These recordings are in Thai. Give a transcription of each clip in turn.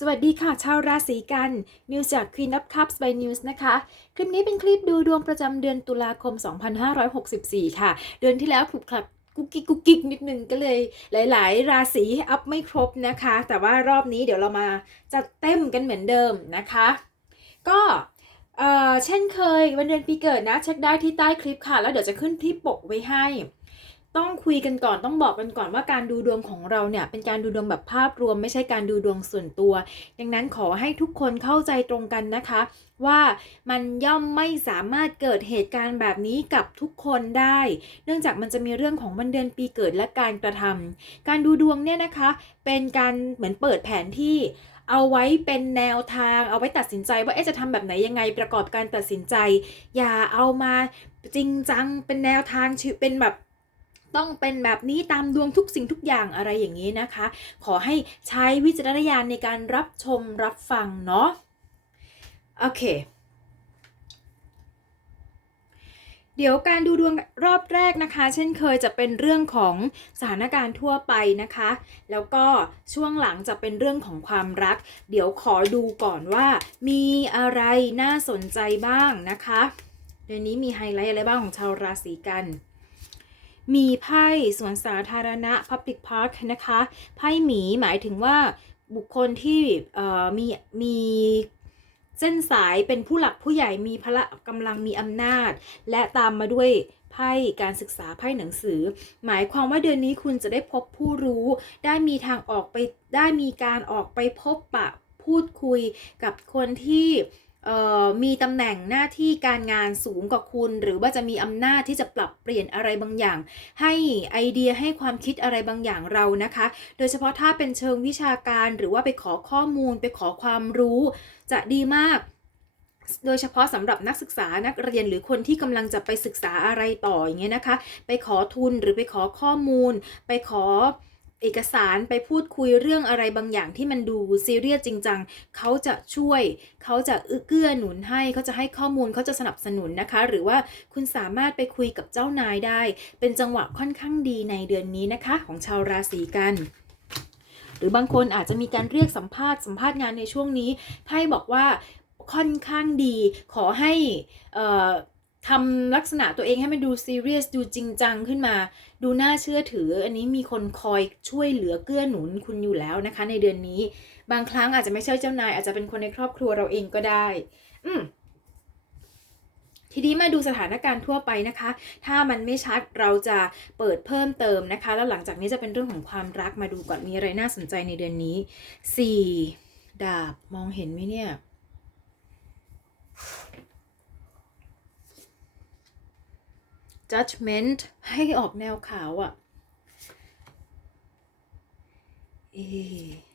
สวัสดีค่ะชาวราศีกันนิวจาก Queen of Cups by News นะคะ คลิปนี้เป็นคลิปดูดวงประจำเดือนตุลาคม 2564 ค่ะ เดือนที่แล้วถูกคลับกุกกิกกุกกิกนิดนึงก็เลยหลาย ๆ ราศีอัพไม่ครบนะคะ แต่ว่ารอบนี้เดี๋ยวเรามาจัดเต็มกันเหมือนเดิมนะคะ ก็เอ่อเช่นเคยวันเดือนปีเกิดนะ เช็คได้ที่ใต้คลิปค่ะ แล้วเดี๋ยวจะขึ้นที่ปกไว้ให้ ต้องคุยกันก่อนต้องบอกกันก่อนว่าการดูดวงของเราเนี่ยเป็นการดูดวงแบบภาพรวม ไม่ใช่การดูดวงส่วนตัว ดังนั้นขอให้ทุกคนเข้าใจตรงกันนะคะ ว่ามันย่อมไม่สามารถเกิดเหตุการณ์แบบนี้กับทุกคนได้ เนื่องจากมันจะมีเรื่องของวันเดือนปีเกิดและการกระทำการดูดวงเนี่ยนะคะ เป็นการเหมือนเปิดแผนที่เอาไว้เป็นแนวทางเอาไว้ตัดสินใจว่าเอ๊ะจะทำแบบไหนยังไงประกอบการตัดสินใจ อย่าเอามาจริงจังเป็นแนวทางเป็นแบบ ต้องเป็นแบบนี้ตามดวงทุกสิ่งทุกอย่างอะไรอย่างนี้นะคะ ขอให้ใช้วิจารณญาณในการรับชมรับฟังเนาะโอเค เดี๋ยวการดูดวงรอบแรกนะคะ เช่นเคยจะเป็นเรื่องของสถานการณ์ทั่วไปนะคะ แล้วก็ช่วงหลังจะเป็นเรื่องของความรัก เดี๋ยวขอดูก่อนว่า มีอะไรน่าสนใจบ้างนะคะเดือนนี้มีไฮไลท์อะไรบ้างของชาวราศีกัน มีไพ่สวนสาธารณะ Public Park นะคะ ไพ่หมีหมายถึงว่าบุคคลที่มีมีเส้นสายเป็นผู้หลักผู้ใหญ่มีพละกำลังมีอำนาจ และตามมาด้วยไพ่การศึกษาไพ่หนังสือ หมายความว่าเดือนนี้คุณจะได้พบผู้รู้ ได้มีทางออกไปได้มีการออกไปพบปะพูดคุยกับคนที่ มีตำแหน่งหน้าที่การงานสูงกว่าคุณ หรือว่าจะมีอำนาจที่จะปรับเปลี่ยนอะไรบางอย่าง ให้ไอเดียให้ความคิดอะไรบางอย่างเรานะคะ โดยเฉพาะถ้าเป็นเชิงวิชาการหรือว่าไปขอข้อมูลไปขอความรู้จะดีมากโดยเฉพาะสำหรับนักศึกษานักเรียนหรือคนที่กำลังจะไปศึกษาอะไรต่ออย่างเงี้ยนะคะ ไปขอทุนหรือไปขอข้อมูล ไปขอ เอกสารไปพูดคุยเรื่องอะไรบางอย่างที่มันดูซีเรียสจริงจังเขาจะช่วย เขาจะเอื้อหนุนให้เขาจะให้ข้อมูลเขาจะสนับสนุนนะคะ หรือว่าคุณสามารถไปคุยกับเจ้านายได้ เป็นจังหวะค่อนข้างดีในเดือนนี้นะคะ ของชาวราศีกันหรือบางคนอาจจะมีการเรียกสัมภาษณ์สัมภาษณ์งานในช่วงนี้ไพ่บอกว่าค่อนข้างดี ขอให้อ่อ ทำลักษณะตัวเองให้มันดูซีเรียสดูจริงจังขึ้นมา ดูน่าเชื่อถือ อันนี้มีคนคอยช่วยเหลือเกื้อหนุนคุณอยู่แล้วนะคะ ในเดือนนี้ บางครั้งอาจจะไม่ใช่เจ้านาย อาจจะเป็นคนในครอบครัวเราเองก็ได้ อืมทีนี้มาดูสถานการณ์ทั่วไปนะคะ ถ้ามันไม่ชัดเราจะเปิดเพิ่มเติมนะคะ แล้วหลังจากนี้จะเป็นเรื่องของความรักมาดูก่อนมีอะไรน่าสนใจในเดือนนี้ 4 ดาบมองเห็นไหมเนี่ย judgment ให้ออกแนวขาวอะ่ะเอะ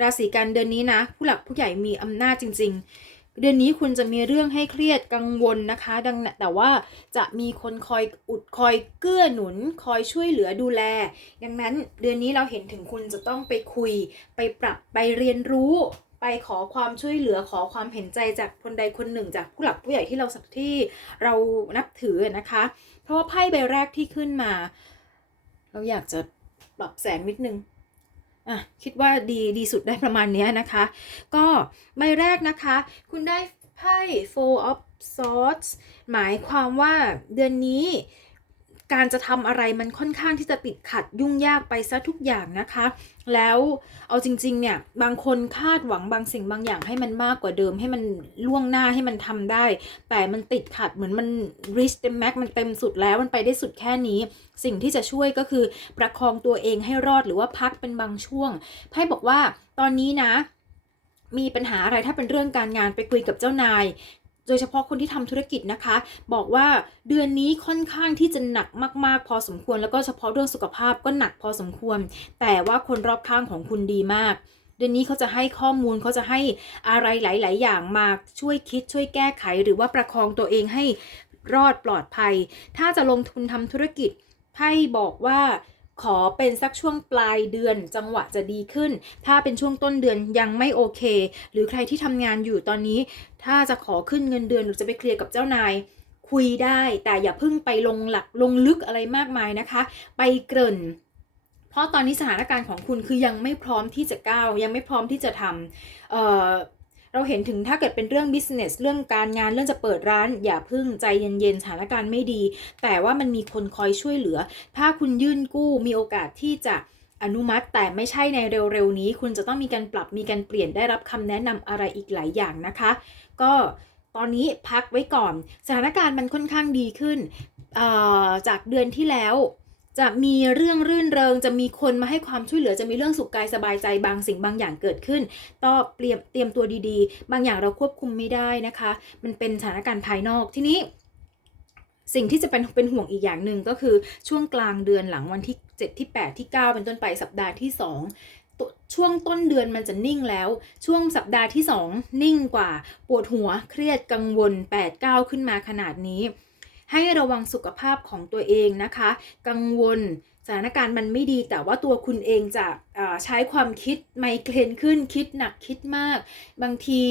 ราศีกันเดือนนี้นะ ผู้หลักผู้ใหญ่มีอำนาจจริง ๆ เดือนนี้คุณจะมีเรื่องให้เครียดกังวลนะคะ ดังนั้นแต่ว่าจะมีคนคอยอุดคอยเกื้อหนุน คอยช่วยเหลือดูแล ดังนั้นเดือนนี้เราเห็นถึงคุณจะต้องไปคุย ไปปรับไปเรียนรู้ ไปขอความช่วยเหลือขอความเห็นใจจากคนใดคนหนึ่ง จากผู้หลักผู้ใหญ่ที่เราสักที่เรานับถือนะคะ เพราะว่าไพ่ใบแรกที่ขึ้นมา เราอยากจะปรับแสงนิดนึงอะคิดว่าดีดีสุดได้ประมาณนี้นะคะ ก็ใบแรกนะคะ คุณได้ไพ่ Four of Swords หมายความว่าเดือนนี้ การจะทำอะไรมันค่อนข้างที่จะติดขัดยุ่งยากไปซะทุกอย่างนะคะ แล้วเอาจริง ๆ เนี่ย บางคนคาดหวังบางสิ่งบางอย่างให้มันมากกว่าเดิมให้มันล่วงหน้าให้มันทำได้ แต่มันติดขัดเหมือนมัน reach the max มันเต็มสุดแล้วมันไปได้สุดแค่นี้ สิ่งที่จะช่วยก็คือประคองตัวเองให้รอดหรือว่าพักเป็นบางช่วงไพ่บอกว่าตอนนี้นะมีปัญหาอะไรถ้าเป็นเรื่องการงานไปคุยกับเจ้านาย โดยเฉพาะคนที่ทำธุรกิจนะคะ บอกว่าเดือนนี้ค่อนข้างที่จะหนักมาก ๆ พอสมควร แล้วก็เฉพาะเรื่องสุขภาพก็หนักพอสมควร แต่ว่าคนรอบข้างของคุณดีมาก เดือนนี้เขาจะให้ข้อมูลเขาจะให้อะไรหลาย ๆ อย่างมาช่วยคิดช่วยแก้ไข หรือว่าประคองตัวเองให้รอดปลอดภัย ถ้าจะลงทุนทำธุรกิจไพ่บอกว่า ขอเป็นสักช่วงปลายเดือนจังหวะจะดีขึ้น ถ้าเป็นช่วงต้นเดือนยังไม่โอเค หรือใครที่ทำงานอยู่ตอนนี้ ถ้าจะขอขึ้นเงินเดือนหรือจะไปเคลียร์กับเจ้านายคุยได้แต่อย่าเพิ่งไปลงหลักลงลึกอะไรมากมายนะคะ ไปเกริ่น เพราะตอนนี้สถานการณ์ของคุณคือยังไม่พร้อมที่จะก้าวยังไม่พร้อมที่จะทำ เราเห็นถึงถ้าเกิดเป็นเรื่อง business เรื่องการงานเรื่องจะเปิดร้าน อย่าพึ่งใจเย็นๆสถานการณ์ไม่ดี แต่ว่ามันมีคนคอยช่วยเหลือ ถ้าคุณยื่นกู้มีโอกาสที่จะอนุมัติแต่ไม่ใช่ในเร็วๆนี้ คุณจะต้องมีการปรับมีการเปลี่ยนได้รับคำแนะนำอะไรอีกหลายอย่างนะคะ ก็ตอนนี้พักไว้ก่อน สถานการณ์มันค่อนข้างดีขึ้น จากเดือนที่แล้ว จะมีเรื่องรื่นเริง จะมีคนมาให้ความช่วยเหลือจะมีเรื่องสุขกายสบายใจบางสิ่งบางอย่างเกิดขึ้นต้องเตรียมเตรียมตัวดีๆ บางอย่างเราควบคุมไม่ได้นะคะ มันเป็นสถานการณ์ภายนอกทีนี้สิ่งที่จะเป็นเป็นห่วงอีกอย่างหนึ่งก็คือช่วงกลางเดือนหลังวันที่ 7 ที่ 8 ที่ 9 เป็นต้นไปสัปดาห์ที่ 2 ช่วงต้นเดือนมันจะนิ่งแล้ว ช่วงสัปดาห์ที่ 2 นิ่งกว่า ปวดหัวเครียดกังวล 8 9 ขึ้นมาขนาดนี้ ให้ระวังสุขภาพของตัวเองนะคะ กังวลสถานการณ์มันไม่ดีแต่ว่าตัวคุณเองจะใช้ความคิดไมเกรนขึ้นคิดหนักคิดมาก บางที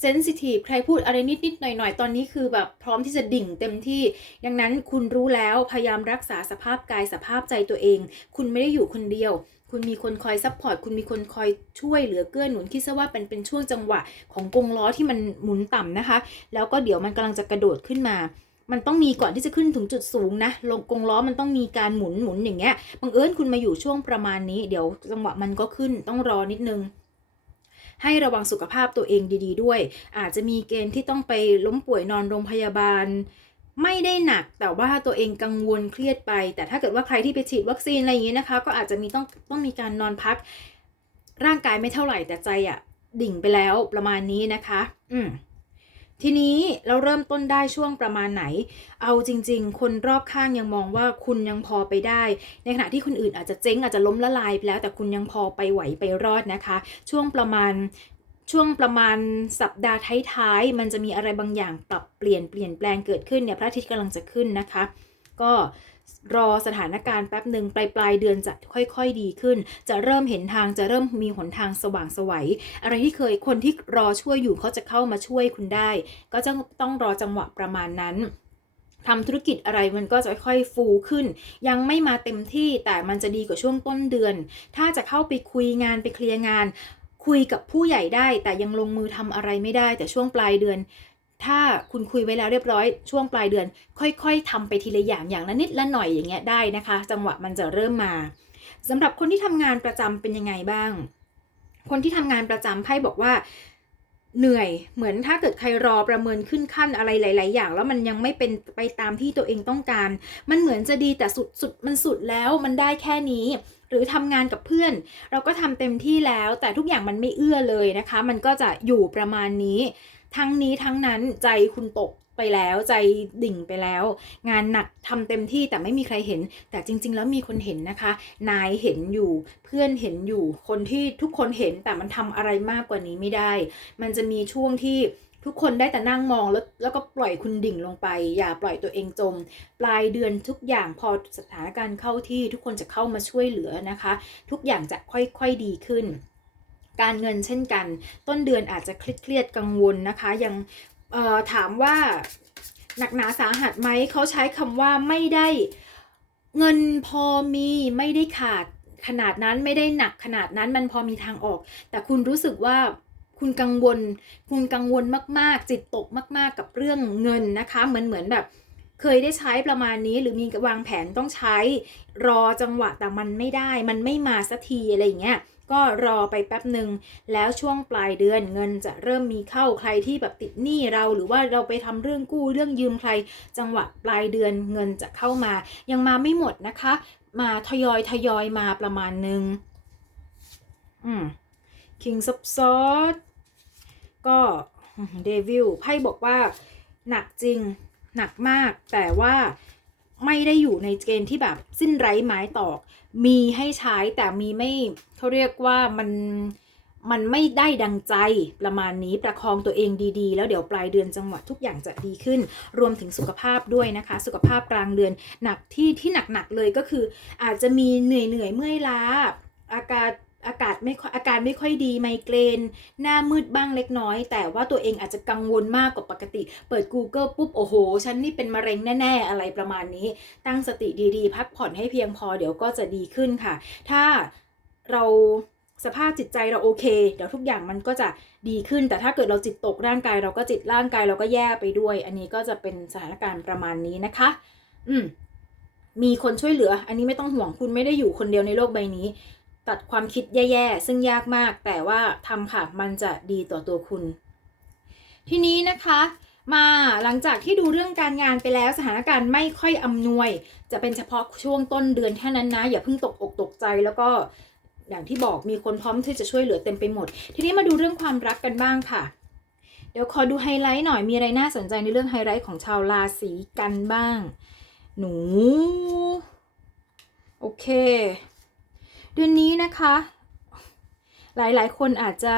เซนซิทีฟใครพูดอะไรนิดนิดหน่อยหน่อยตอนนี้คือแบบพร้อมที่จะดิ่งเต็มที่ดังนั้นคุณรู้แล้วพยายามรักษาสภาพกายสภาพใจตัวเอง คุณไม่ได้อยู่คนเดียว คุณมีคนคอยซัพพอร์ตคุณมีคนคอยช่วยเหลือเกื้อหนุนคิดซะว่าเป็นเป็นช่วงจังหวะของกงล้อที่มันหมุนต่ำนะคะ แล้วก็เดี๋ยวมันกำลังจะกระโดดขึ้นมา มันต้องมีก่อนที่จะขึ้นถึงจุดสูงนะ ลงกงล้อมันต้องมีการหมุนหมุนอย่างเงี้ย บังเอิญคุณมาอยู่ช่วงประมาณนี้ เดี๋ยวจังหวะมันก็ขึ้นต้องรอนิดนึง ให้ระวังสุขภาพตัวเองดี ๆ ด้วย อาจจะมีเกณฑ์ที่ต้องไปล้มป่วยนอนโรงพยาบาล ไม่ได้หนักแต่ว่าตัวเองกังวลเครียดไป แต่ถ้าเกิดว่าใครที่ไปฉีดวัคซีนอะไรอย่างนี้นะคะ ก็อาจจะมีต้องต้องมีการนอนพัก ร่างกายไม่เท่าไหร่แต่ใจอะดิ่งไปแล้วประมาณนี้นะคะ อืม ทีนี้เราเริ่มต้นได้ช่วงประมาณไหน เอาจริง ๆ คนรอบข้างยังมองว่าคุณยังพอไปได้ ในขณะที่คนอื่นอาจจะเจ๊งอาจจะล้มละลายไปแล้วแต่คุณยังพอไปไหวไปรอดนะคะ ช่วงประมาณช่วงประมาณสัปดาห์ท้ายๆมันจะมีอะไรบางอย่างปรับเปลี่ยนเปลี่ยนแปลงเกิดขึ้นเนี่ยพระอาทิตย์กำลังจะขึ้นนะคะ ก็ รอสถานการณ์แป๊บหนึ่งปลายปลายเดือนจะค่อยๆดีขึ้น จะเริ่มเห็นทางจะเริ่มมีหนทางสว่างสวัย อะไรที่เคยคนที่รอช่วยอยู่เขาจะเข้ามาช่วยคุณได้ ก็จะต้องรอจังหวะประมาณนั้นทำธุรกิจอะไรมันก็จะค่อยๆฟูขึ้น ยังไม่มาเต็มที่แต่มันจะดีกว่าช่วงต้นเดือน ถ้าจะเข้าไปคุยงานไปเคลียร์งาน คุยกับผู้ใหญ่ได้ แต่ยังลงมือทำอะไรไม่ได้ แต่ช่วงปลายเดือน ถ้าคุณคุยไว้แล้วเรียบร้อยช่วงปลายเดือน ค่อยๆทำไปทีละอย่างอย่างละนิดละหน่อยอย่างเงี้ยได้นะคะ จังหวะมันจะเริ่มมาสำหรับคนที่ทำงานประจำเป็นยังไงบ้าง คนที่ทำงานประจำไพ่บอกว่าเหนื่อยเหมือนถ้าเกิดใครรอประเมินขึ้นขั้นอะไรหลาย ๆ อย่าง แล้วมันยังไม่เป็นไปตามที่ตัวเองต้องการ มันเหมือนจะดีแต่สุดสุดมันสุดแล้วมันได้แค่นี้ หรือทำงานกับเพื่อน เราก็ทำเต็มที่แล้ว แต่ทุกอย่างมันไม่เอื้อเลยนะคะ มันก็จะอยู่ประมาณนี้ ทั้งนี้ทั้งนั้นใจคุณตกไปแล้วใจดิ่งไปแล้ว งานหนักทำเต็มที่แต่ไม่มีใครเห็น แต่จริง ๆ แล้วมีคนเห็นนะคะ นายเห็นอยู่ เพื่อนเห็นอยู่ คนที่ทุกคนเห็นแต่มันทำอะไรมากกว่านี้ไม่ได้ มันจะมีช่วงที่ทุกคนได้แต่นั่งมองแล้วแล้วก็ปล่อยคุณดิ่งลงไป อย่าปล่อยตัวเองจม ปลายเดือนทุกอย่างพอสถานการณ์เข้าที่ทุกคนจะเข้ามาช่วยเหลือนะคะ ทุกอย่างจะค่อยๆดีขึ้น การเงินเช่นกัน ต้นเดือนอาจจะเครียดกังวลนะคะ ยังถามว่าหนักหนาสาหัสไหมเขาใช้คำว่าไม่ได้เงินพอมีไม่ได้ขาดขนาดนั้นไม่ได้หนักขนาดนั้นมันพอมีทางออก แต่คุณรู้สึกว่าคุณกังวล คุณกังวลมากๆ จิตตกมากๆ กับเรื่องเงินนะคะ เหมือนเหมือนแบบเคยได้ใช้ประมาณนี้หรือมีวางแผนต้องใช้รอจังหวะแต่มันไม่ได้ มันไม่มาสักทีอะไรอย่างเงี้ย ก็รอไปแป๊บหนึ่งแล้วช่วงปลายเดือนเงินจะเริ่มมีเข้าใครที่แบบติดหนี้เราหรือว่าเราไปทำเรื่องกู้เรื่องยืมใคร จังหวะปลายเดือนเงินจะเข้ามา ยังมาไม่หมดนะคะ มาทยอยทยอยมาประมาณหนึ่งอืม King of Swords ก็เดวิลไพ่บอกว่าหนักจริงหนักมากแต่ว่า ไม่ได้อยู่ในเกณฑ์ที่แบบสิ้นไร้ไม้ตอก มีให้ใช้แต่มีไม่เขาเรียกว่ามันมันไม่ได้ดังใจประมาณนี้ประคองตัวเองดีๆ แล้วเดี๋ยวปลายเดือนจังหวะทุกอย่างจะดีขึ้น รวมถึงสุขภาพด้วยนะคะ สุขภาพกลางเดือนหนักที่ที่หนักๆเลยก็คือ อาจจะมีเหนื่อยเหนื่อยๆเมื่อยล้า อาการ อากาศไม่ค่อยอาการไม่ค่อยดีไมเกรน หน้ามืดบ้างเล็กน้อย แต่ว่าตัวเองอาจจะกังวลมากกว่าปกติ เปิด Google ปุ๊บ โอ้โห ฉันนี่เป็นมะเร็งแน่ ๆ อะไรประมาณนี้ ตั้งสติดีๆ พักผ่อนให้เพียงพอเดี๋ยวก็จะดีขึ้นค่ะ ถ้าเราสภาพจิตใจเราโอเค เดี๋ยวทุกอย่างมันก็จะดีขึ้น แต่ถ้าเกิดเราจิตตกร่างกาย เราก็จิตร่างกายเราก็แย่ไปด้วย อันนี้ก็จะเป็นสถานการณ์ประมาณนี้นะคะ อืมมีคนช่วยเหลือ อันนี้ไม่ต้องห่วงคุณไม่ได้อยู่คนเดียวในโลกใบนี้ ตัดความคิดแย่ๆ ซึ่งยากมาก แต่ว่าทำค่ะ มันจะดีต่อตัวคุณ ทีนี้นะคะมาหลังจากที่ดูเรื่องการงานไปแล้วสถานการณ์ไม่ค่อยอำนวย จะเป็นเฉพาะช่วงต้นเดือนแค่นั้นนะ อย่าเพิ่งตกอกตกใจแล้วก็อย่างที่บอกมีคนพร้อมที่จะช่วยเหลือเต็มไปหมด ทีนี้มาดูเรื่องความรักกันบ้างค่ะ เดี๋ยวขอดูไฮไลท์หน่อยมีอะไรน่าสนใจในเรื่องไฮไลท์ของชาวราศีกันบ้าง หนู โอเค เดือนนี้นะคะ หลายๆ คนอาจจะ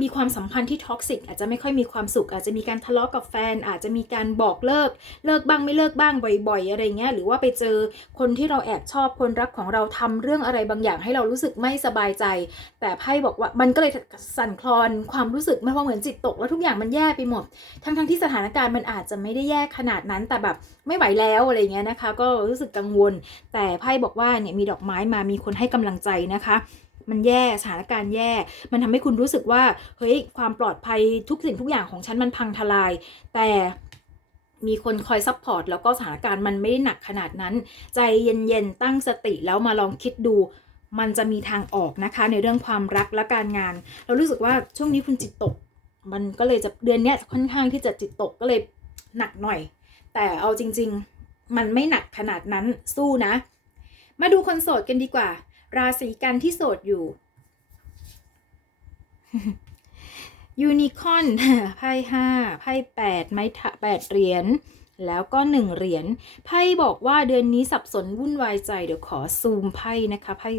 มีความสัมพันธ์ที่ท็อกซิกอาจจะไม่ค่อยมีความสุข อาจจะมีการทะเลาะกับแฟน อาจจะมีการบอกเลิก เลิกบ้างไม่เลิกบ้างบ่อยๆ อะไรเงี้ยหรือว่าไปเจอคนที่เราแอบชอบคนรักของเราทำเรื่องอะไรบางอย่างให้เรารู้สึกไม่สบายใจ แต่ไพ่บอกว่ามันก็เลยสั่นคลอนความรู้สึกมันพอเหมือนจิตตก แล้วทุกอย่างมันแย่ไปหมด ทั้งๆที่สถานการณ์มันอาจจะไม่ได้แย่ขนาดนั้นแต่แบบไม่ไหวแล้วอะไรเงี้ยนะคะ ก็รู้สึกกังวล แต่ไพ่บอกว่าเนี่ยมีดอกไม้มามีคนให้กำลังใจนะคะ มันแย่สถานการณ์แย่ มันทำให้คุณรู้สึกว่าเฮ้ยความปลอดภัยทุกสิ่งทุกอย่างของฉันมันพังทลาย แต่มีคนคอยซัพพอร์ตแล้วก็สถานการณ์มันไม่ได้หนักขนาดนั้น ใจเย็นๆตั้งสติแล้วมาลองคิดดูมันจะมีทางออกนะคะในเรื่องความรักและการงาน เรารู้สึกว่าช่วงนี้คุณจิตตก มันก็เลยจะเดือนนี้ค่อนข้างที่จะจิตตกก็เลยหนักหน่อย แต่เอาจริง ๆ มันไม่หนักขนาดนั้นสู้นะ มาดูคนโสดกันดีกว่า ราศีกันที่โสดอยู่ยูนิคอนไพ่ห้าไพ่แปดไม้ถะแปดเหรียญแล้วก็หนึ่งเหรียญไพ่บอกว่าเดือนนี้สับสนวุ่นวายใจเดี๋ยวขอซูมไพ่นะคะไพ่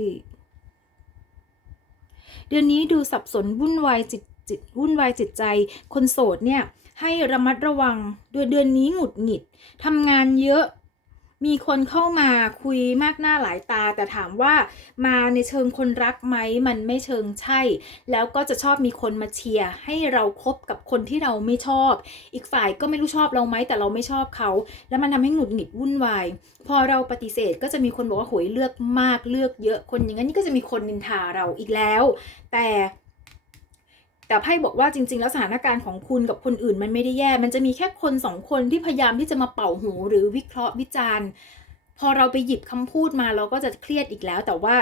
เดือนนี้ดูสับสนวุ่นวายจิตจิตวุ่นวายจิตใจ คนโสดเนี่ยให้ระมัดระวังเดือนเดือนนี้หงุดหงิดทำงานเยอะ มีคนเข้ามาคุยมากหน้าหลายตา แต่ถามว่ามาในเชิงคนรักไหมมันไม่เชิงใช่ แล้วก็จะชอบมีคนมาเชียร์ให้เราคบกับคนที่เราไม่ชอบ อีกฝ่ายก็ไม่รู้ชอบเราไหมแต่เราไม่ชอบเขา แล้วมันทำให้หงุดหงิดวุ่นวายพอเราปฏิเสธก็จะมีคนบอกว่าโหยเลือกมากเลือกเยอะคนอย่างนั้นนี่ก็จะมีคนนินทาเราอีกแล้ว แต่ แต่ไพ่บอกว่าจริง ๆ แล้วสถานการณ์ของคุณกับคนอื่นมันไม่ได้แย่ มันจะมีแค่คนสองคนที่พยายามที่จะมาเป่าหูหรือวิเคราะห์วิจารณ์ พอเราไปหยิบคำพูดมาเราก็จะเครียดอีกแล้ว แต่ว่า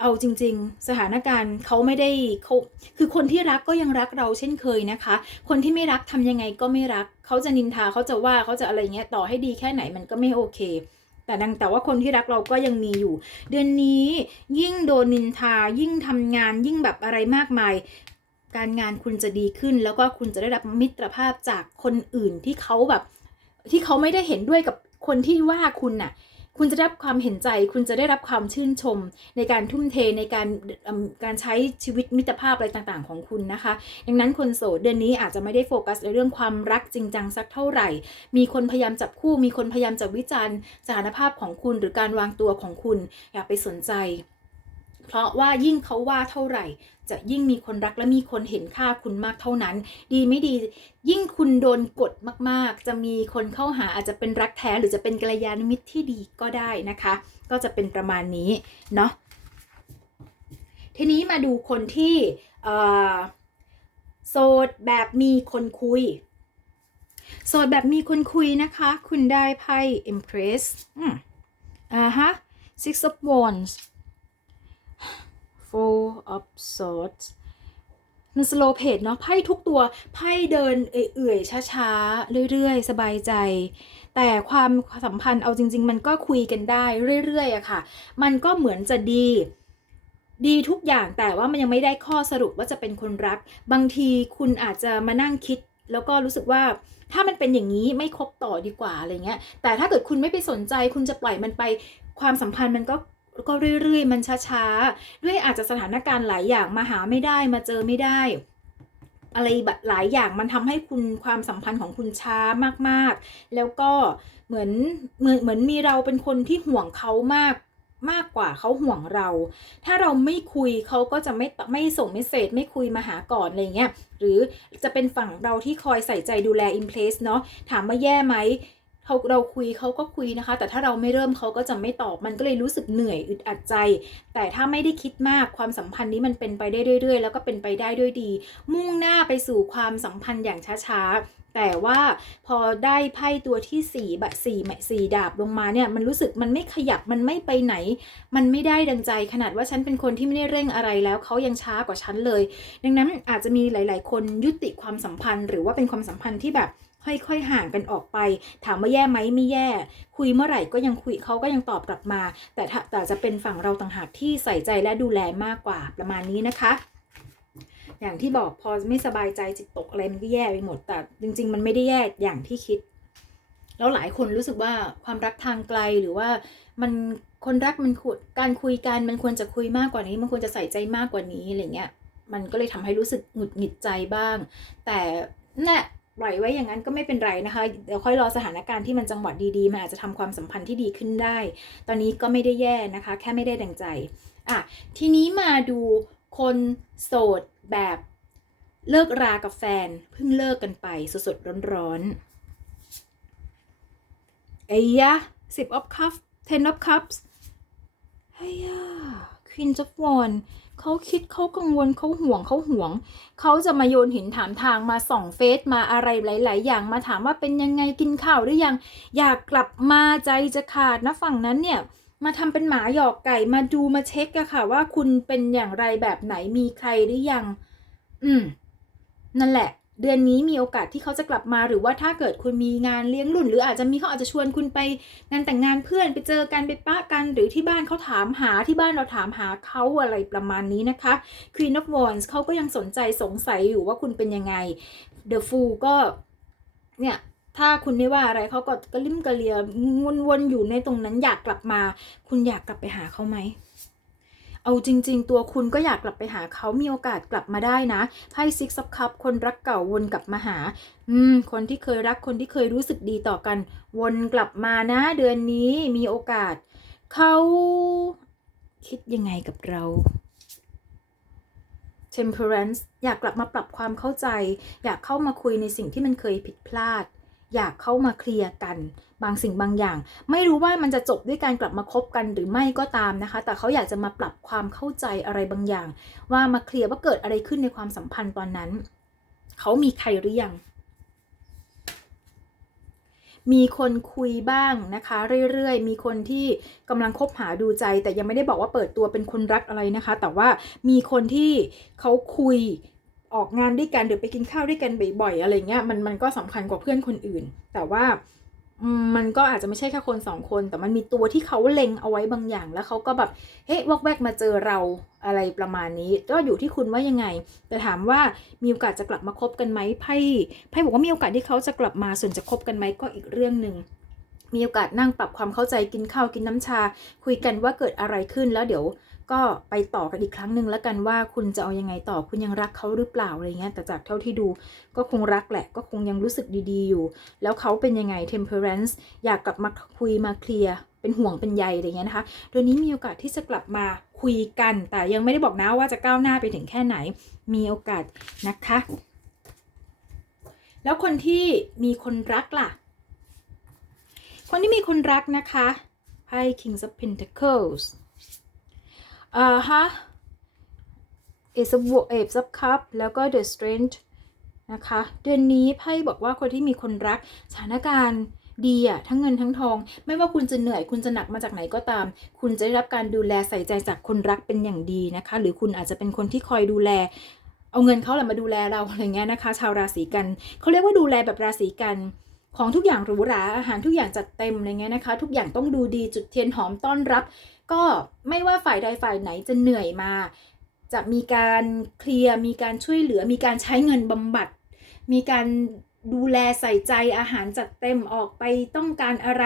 เอาจริง ๆ สถานการณ์เขาไม่ได้เขาคือคนที่รักก็ยังรักเราเช่นเคยนะคะ คนที่ไม่รักทำยังไงก็ไม่รัก เขาจะนินทาเขาจะว่าเขาจะอะไรเงี้ยต่อให้ดีแค่ไหนมันก็ไม่โอเคแต่ดังแต่ว่าคนที่รักเราก็ยังมีอยู่ เดือนนี้ยิ่งโดนนินทายิ่งทำงานยิ่งแบบอะไรมากมาย การงานคุณจะดีขึ้น แล้วก็คุณจะได้รับมิตรภาพจากคนอื่นที่เขาแบบ ที่เขาไม่ได้เห็นด้วยกับคนที่ว่าคุณน่ะ คุณจะได้รับความเห็นใจ คุณจะได้รับความชื่นชม ในการทุ่มเทในการการใช้ชีวิตมิตรภาพอะไรต่างๆ ของคุณนะคะ ดังนั้นคนโสดเดือนนี้อาจจะไม่ได้โฟกัสในเรื่องความรักจริงจังสักเท่าไหร่ มีคนพยายามจับคู่ มีคนพยายามจะวิจารณ์สถานภาพของคุณ หรือการวางตัวของคุณ อย่าไปสนใจ เพราะว่ายิ่งเขาว่าเท่าไหร่ จะยิ่งมีคนรักและมีคนเห็นค่าคุณมากเท่านั้น ดีไม่ดี ยิ่งคุณโดนกดมากๆ จะมีคนเข้าหาอาจจะเป็นรักแท้หรือจะเป็นกัลยาณมิตรที่ดีก็ได้นะคะ ก็จะเป็นประมาณนี้เนาะทีนี้มาดูคนที่โสดแบบมีคนคุย โสดแบบมีคนคุยนะคะ คุณได้ไพ่ Empress อ่าฮะ Six of Wands Four of Swords มันสโลเพจเนาะไพ่ทุกตัวไพ่เดินเอื่อยๆช้าๆ เรื่อยๆ สบายใจ แต่ความสัมพันธ์เอาจริง ๆ มันก็คุยกันได้เรื่อยๆอะค่ะ มันก็เหมือนจะดี ดีทุกอย่างแต่ว่ามันยังไม่ได้ข้อสรุปว่าจะเป็นคนรัก บางทีคุณอาจจะมานั่งคิด แล้วก็รู้สึกว่าถ้ามันเป็นอย่างนี้ไม่คบต่อดีกว่าอะไรเงี้ยแต่ถ้าเกิดคุณไม่ไปสนใจคุณจะปล่อยมันไปความสัมพันธ์มันก็ ก็เรื่อยๆ มันช้าๆ ด้วยอาจจะสถานการณ์หลายอย่างมาหาไม่ได้มาเจอไม่ได้ อะไรแบบหลายอย่างมันทำให้คุณความสัมพันธ์ของคุณช้ามากๆ แล้วก็เหมือนเหมือนเหมือนมีเราเป็นคนที่ห่วงเขามากมากกว่าเขาห่วงเรา ถ้าเราไม่คุยเขาก็จะไม่ไม่ส่งเมสเซจไม่คุยมาหาก่อนอะไรเงี้ย หรือจะเป็นฝั่งเราที่คอยใส่ใจดูแล in place เนาะ ถามว่าแย่ไหม เขาเราคุยเขาก็คุยนะคะ แต่ถ้าเราไม่เริ่มเขาก็จะไม่ตอบมันก็เลยรู้สึกเหนื่อยอึดอัดใจ แต่ถ้าไม่ได้คิดมากความสัมพันธ์นี้มันเป็นไปได้เรื่อยๆ แล้วก็เป็นไปได้ด้วยดี มุ่งหน้าไปสู่ความสัมพันธ์อย่างช้าๆแต่ว่าพอได้ไพ่ตัวที่สี่บะสี่สี่ดาบลงมาเนี่ยมันรู้สึกมันไม่ขยับมันไม่ไปไหน มันไม่ได้ดังใจขนาดว่าฉันเป็นคนที่ไม่ได้เร่งอะไรแล้วเขายังช้ากว่าฉันเลย ดังนั้นอาจจะมีหลาย ๆ คนยุติความสัมพันธ์ หรือว่าเป็นความสัมพันธ์ที่แบบ ค่อยๆห่างกันออกไป ถามว่าแย่ไหมไม่แย่ คุยเมื่อไหร่ก็ยังคุยเขาก็ยังตอบกลับมา แต่แต่จะเป็นฝั่งเราต่างหากที่ใส่ใจและดูแลมากกว่าประมาณนี้นะคะอย่างที่บอกพอไม่สบายใจจิตตกอะไรมันก็แย่ไปหมด แต่จริง ๆ มันไม่ได้แย่อย่างที่คิด แล้วหลายคนรู้สึกว่าความรักทางไกลหรือว่ามันคนรักมันการคุยกันมันควรจะคุยมากกว่านี้ มันควรจะใส่ใจมากกว่านี้อะไรเงี้ยมันก็เลยทำให้รู้สึกหงุดหงิดใจบ้าง แต่นั่นแหละ ปล่อยไว้อย่างนั้นก็ไม่เป็นไรนะคะเดี๋ยวค่อยรอสถานการณ์ที่มันจังหวะดีๆมันอาจจะทำความสัมพันธ์ที่ดีขึ้นได้ ตอนนี้ก็ไม่ได้แย่นะคะ แค่ไม่ได้ดังใจอะทีนี้มาดูคนโสดแบบเลิกรากับแฟนเพิ่งเลิกกันไปสดๆร้อนๆไอ้ยะสิบ of cups ten of cups ไอ้ยะ queen of wands เขาคิดเขากังวลเขาห่วงเขาห่วง เขาจะมาโยนหินถามทางมาส่องเฟซมาอะไรหลาย ๆ อย่างมาถามว่าเป็นยังไงกินข้าวหรือยัง อยากกลับมาใจจะขาดนะฝั่งนั้นเนี่ยมาทำเป็นหมาหยอกไก่มาดูมาเช็คอะค่ะ ว่าคุณเป็นอย่างไรแบบไหนมีใครหรือยัง อืม นั่นแหละ เดือนนี้มีโอกาสที่เขาจะกลับมาหรือว่าถ้าเกิดคุณมีงานเลี้ยงรุ่น หรืออาจจะมีเขาอาจจะชวนคุณไปงานแต่งงานเพื่อนไปเจอกันไปปะกันหรือที่บ้านเขาถามหาที่บ้านเราถามหาเขาอะไรประมาณนี้นะคะ Queen of Wands เขาก็ยังสนใจสงสัยอยู่ว่าคุณเป็นยังไง The Fool ก็เนี่ยถ้าคุณไม่ว่าอะไรเขาก็กระลิ่มกระเลียวนๆอยู่ในตรงนั้นอยากกลับมา คุณอยากกลับไปหาเขาไหม เอาจริง ๆ ตัวคุณก็อยากกลับไปหาเขามีโอกาสกลับมาได้นะไพ่ Six of Cup คนรักเก่าวนกลับมาหา อืม คนที่เคยรักคนที่เคยรู้สึกดีต่อกัน วนกลับมานะ เดือนนี้มีโอกาส เขาคิดยังไงกับเรา temperance อยากกลับมาปรับความเข้าใจ อยากเข้ามาคุยในสิ่งที่มันเคยผิดพลาด อยากเข้ามาเคลียร์กัน บางสิ่งบางอย่าง ไม่รู้ว่ามันจะจบด้วยการกลับมาคบกันหรือไม่ก็ตามนะคะ แต่เขาอยากจะมาปรับความเข้าใจอะไรบางอย่าง ว่ามาเคลียร์ว่าเกิดอะไรขึ้นในความสัมพันธ์ตอนนั้น เขามีใครหรือยังมีคนคุยบ้างนะคะ เรื่อยๆ มีคนที่กำลังคบหาดูใจ แต่ยังไม่ได้บอกว่าเปิดตัวเป็นคนรักอะไรนะคะ แต่ว่ามีคนที่เขาคุย ออกงานด้วยกันหรือไปกินข้าวด้วยกันบ่อยๆอะไรเงี้ยมันมันก็สำคัญกว่าเพื่อนคนอื่น แต่ว่ามันก็อาจจะไม่ใช่แค่คนสองคน แต่มันมีตัวที่เขาเล็งเอาไว้บางอย่าง แล้วเขาก็แบบเฮ้ยวอกแวกมาเจอเราอะไรประมาณนี้ ก็อยู่ที่คุณว่ายังไง แต่ถามว่ามีโอกาสจะกลับมาคบกันไหมไพ่ไพ่บอกว่ามีโอกาสที่เขาจะกลับมาส่วนจะคบกันไหมก็อีกเรื่องหนึ่งมีโอกาสนั่งปรับความเข้าใจกินข้าวกินน้ำชา คุยกันว่าเกิดอะไรขึ้นแล้วเดี๋ยว ก็ไปต่อกันอีกครั้งหนึ่งแล้วกันว่าคุณจะเอายังไงต่อคุณยังรักเขาหรือเปล่าอะไรเงี้ยแต่จากเท่าที่ดูก็คงรักแหละ ก็คงยังรู้สึกดีๆอยู่ แล้วเขาเป็นยังไง temperance อยากกลับมาคุยมาเคลียร์เป็นห่วงเป็นใยอะไรเงี้ยนะคะโดยนี้มีโอกาสที่จะกลับมาคุยกัน แต่ยังไม่ได้บอกนะว่าจะก้าวหน้าไปถึงแค่ไหน มีโอกาสนะคะ แล้วคนที่มีคนรักล่ะ คนที่มีคนรักนะคะไพ่ King of Pentacles อ่าฮะ Ace of Wo- Ace of Cup แล้วก็ The Strength นะคะ เดือนนี้ไพ่บอกว่าคนที่มีคนรักสถานการณ์ดีอะทั้งเงินทั้งทอง ไม่ว่าคุณจะเหนื่อยคุณจะหนักมาจากไหนก็ตาม คุณจะได้รับการดูแลใส่ใจจากคนรักเป็นอย่างดีนะคะ หรือคุณอาจจะเป็นคนที่คอยดูแล เอาเงินเขาแหละมาดูแลเราอะไรเงี้ยนะคะ ชาวราศีกันเขาเรียกว่าดูแลแบบราศีกันของทุกอย่างหรูหราอาหารทุกอย่างจัดเต็มอะไรเงี้ยนะคะ ทุกอย่างต้องดูดีจุดเทียนหอมต้อนรับ ก็ไม่ว่าฝ่ายใดฝ่ายไหนจะเหนื่อยมา จะมีการเคลียร์มีการช่วยเหลือ มีการใช้เงินบำบัด มีการดูแลใส่ใจอาหารจัดเต็มออกไปต้องการอะไร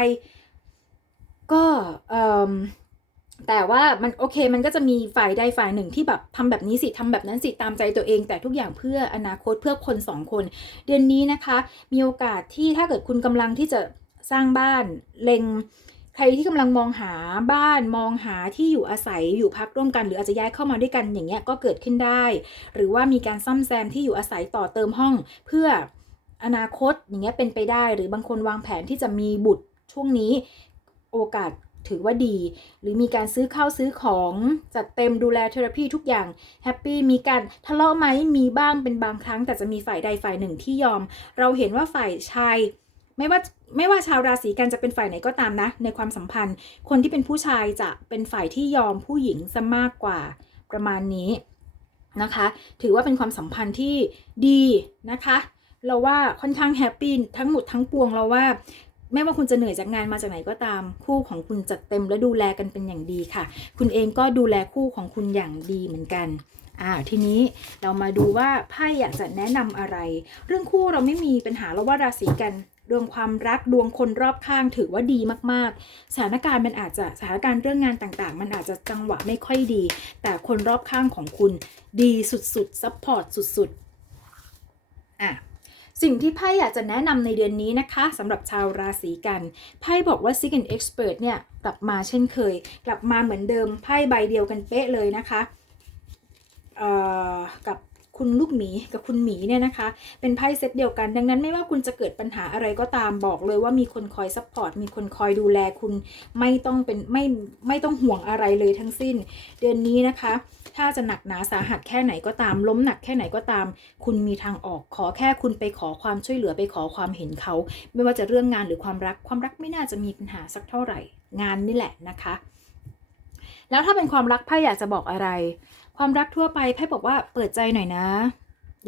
ก็แต่ว่ามันโอเคมันก็จะมีฝ่ายใดฝ่ายหนึ่งที่แบบทำแบบนี้สิทำแบบนั้นสิตามใจตัวเอง แต่ทุกอย่างเพื่ออนาคตเพื่อคนสองคน เดือนนี้นะคะ มีโอกาสที่ถ้าเกิดคุณกำลังที่จะสร้างบ้านเล็ง ใครที่กำลังมองหาบ้านมองหาที่อยู่อาศัยอยู่พักร่วมกัน หรืออาจจะย้ายเข้ามาด้วยกันอย่างเงี้ยก็เกิดขึ้นได้ หรือว่ามีการซ่อมแซมที่อยู่อาศัยต่อเติมห้อง เพื่ออนาคตอย่างเงี้ยเป็นไปได้ หรือบางคนวางแผนที่จะมีบุตรช่วงนี้โอกาสถือว่าดี หรือมีการซื้อข้าวซื้อของจัดเต็มดูแลเทอราพีทุกอย่างแฮปปี้มีการทะเลาะไหมมีบ้างเป็นบางครั้ง แต่จะมีฝ่ายใดฝ่ายหนึ่งที่ยอม เราเห็นว่าฝ่ายชาย ไม่ว่าไม่ว่าชาวราศีกันจะเป็นฝ่ายไหนก็ตามนะ ในความสัมพันธ์ คนที่เป็นผู้ชายจะเป็นฝ่ายที่ยอมผู้หญิงซะมากกว่าประมาณนี้นะคะ ถือว่าเป็นความสัมพันธ์ที่ดีนะคะ เราว่าค่อนข้างแฮปปี้ทั้งหมดทั้งปวงเราว่าไม่ว่าคุณจะเหนื่อยจากงานมาจากไหนก็ตาม คู่ของคุณจัดเต็มและดูแลกันเป็นอย่างดีค่ะ คุณเองก็ดูแลคู่ของคุณอย่างดีเหมือนกันอ่าทีนี้เรามาดูว่าไพ่อยากจะแนะนำอะไร เรื่องคู่เราไม่มีปัญหาเราว่าราศีกัน ดวงความรักดวงคนรอบข้างถือว่าดีมากๆ สถานการณ์มันอาจจะสถานการณ์เรื่องงานต่างๆ มันอาจจะจังหวะไม่ค่อยดี แต่คนรอบข้างของคุณดีสุดๆซัพพอร์ตสุดๆอะสิ่งที่ไพ่อยากจะแนะนำในเดือนนี้นะคะสำหรับชาวราศีกันไพ่บอกว่า Sick and Expert เนี่ยกลับมาเช่นเคย กลับมาเหมือนเดิมไพ่ใบเดียวกันเป๊ะเลยนะคะเอ่อกับ คุณลูกหมีกับคุณหมีเนี่ยนะคะ เป็นไพ่เซตเดียวกัน ดังนั้นไม่ว่าคุณจะเกิดปัญหาอะไรก็ตามบอกเลยว่ามีคนคอยซัพพอร์ตมีคนคอยดูแลคุณไม่ต้องเป็นไม่ไม่ต้องห่วงอะไรเลยทั้งสิ้น เดือนนี้นะคะ ถ้าจะหนักหนาสาหัสแค่ไหนก็ตาม ล้มหนักแค่ไหนก็ตาม คุณมีทางออกขอแค่คุณไปขอความช่วยเหลือไปขอความเห็นเขา ไม่ว่าจะเรื่องงานหรือความรักความรักไม่น่าจะมีปัญหาสักเท่าไหร่ งานนี่แหละนะคะ แล้วถ้าเป็นความรักไพ่อยากจะบอกอะไร ความรักทั่วไปไพ่บอกว่าเปิดใจหน่อยนะ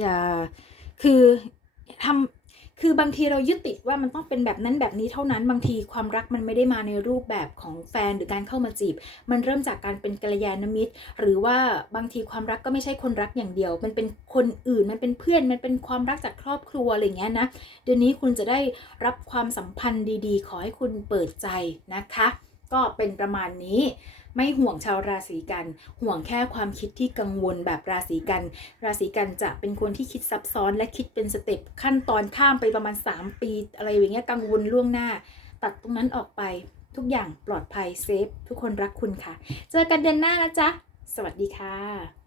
อย่าคือทำคือบางทีเรายึดติดว่ามันต้องเป็นแบบนั้นแบบนี้เท่านั้น บางทีความรักมันไม่ได้มาในรูปแบบของแฟนหรือการเข้ามาจีบ มันเริ่มจากการเป็นกัลยาณมิตร หรือว่าบางทีความรักก็ไม่ใช่คนรักอย่างเดียว มันเป็นคนอื่นมันเป็นเพื่อนมันเป็นความรักจากครอบครัวอะไรอย่างเงี้ยนะเดือนนี้คุณจะได้รับความสัมพันธ์ดีๆ ขอให้คุณเปิดใจนะคะ ก็เป็นประมาณนี้ไม่ห่วงชาวราศีกัน ห่วงแค่ความคิดที่กังวลแบบราศีกัน ราศีกันจะเป็นคนที่คิดซับซ้อนและคิดเป็นสเต็ปขั้นตอนข้ามไปประมาณ 3 ปี อะไรอย่างเงี้ยกังวลล่วงหน้า ตัดตรงนั้นออกไปทุกอย่างปลอดภัยเซฟทุกคนรักคุณค่ะ เจอกันเดือนหน้านะจ๊ะ สวัสดีค่ะ